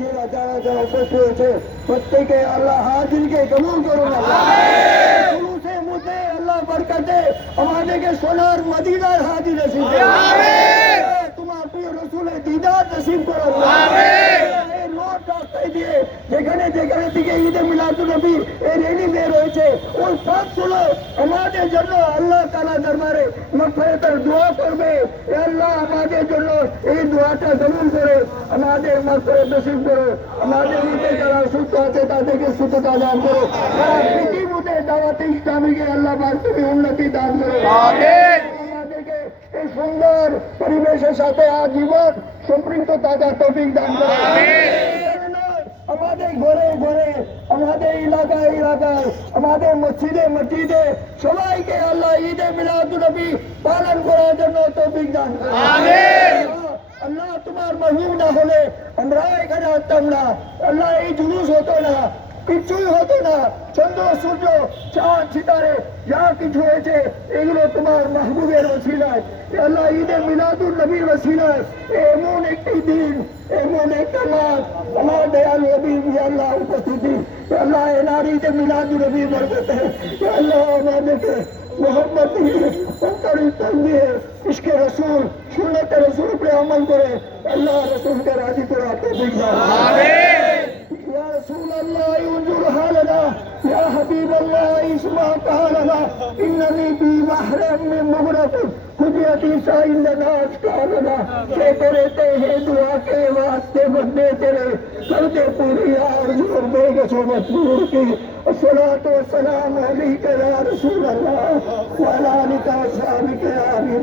জেলা যারা যারা উপস্থিত হয়েছে প্রত্যেকে আল্লাহ হাজিরকে কবুল করুন মুদে আল্লাহ বরকতে আমাদেরকে সোনার মদিনার হাজির নসিব তোমার প্রিয় রসুলের দিদার নসিব করো যেখানে থেকে ঈদে ওই আমাদের জন্য আল্লাহ তালা দরবারে দোয়া করবে আল্লাহ আমাদের জন্য এই দোয়াটা জরুর করে আমাদের করো আমাদের মধ্যে যারা সুস্থ আছে তাদেরকে সুস্থতা দান করো পৃথিবীতে ইসলামীকে আল্লাহ উন্নতি দান করো এই সুন্দর পরিবেশের সাথে আজীবন সম্পৃক্ত তাজা টপিক দান করো আমাদের ঘরে মিলাদার আমাদের মসজিদে মসজিদে সবাইকে আল্লাহ ঈদে মিলাদুলনবী পালন করার জন্য তৌফিক দান আল্লাহ তোমার মহিম না হলে আমরা এখানে আসতাম না আল্লাহ এই জুলুস হতো না কিছুই হতো না চন্দ্র সূর্য চাঁদ সিতারে যা কিছু হয়েছে এগুলো তোমার মাহবুবের ওসিলায় আল্লাহ ঈদে মিলাদুল নবীর ওসিলায় এমন একটি দিন এমন একটা মাস আমার দয়াল নবী আল্লাহ উপস্থিতি আমার ঈদ মিলাদ নবী বরকতে আল্লাহ আমাদেরকে মোহাম্মদ দিয়ে অন্তর ইসলাম দিয়ে ইসকে রসুল সুন্নতে রসুল উপরে আমল করে আল্লাহ রসুলকে রাজি করে আপনি বুঝলাম يا رسول الله انظر حالنا يا حبيب الله اسمع قالنا انني في بحر من مغرق قدرتی سائل ناز کارنا کہ کرتے ہیں دعا کے واسطے بندے تیرے کر دے پوری آرزو بے گسو مطلور کی الصلاة والسلام عليك يا رسول الله وعلى آلك وصحبك يا حبيب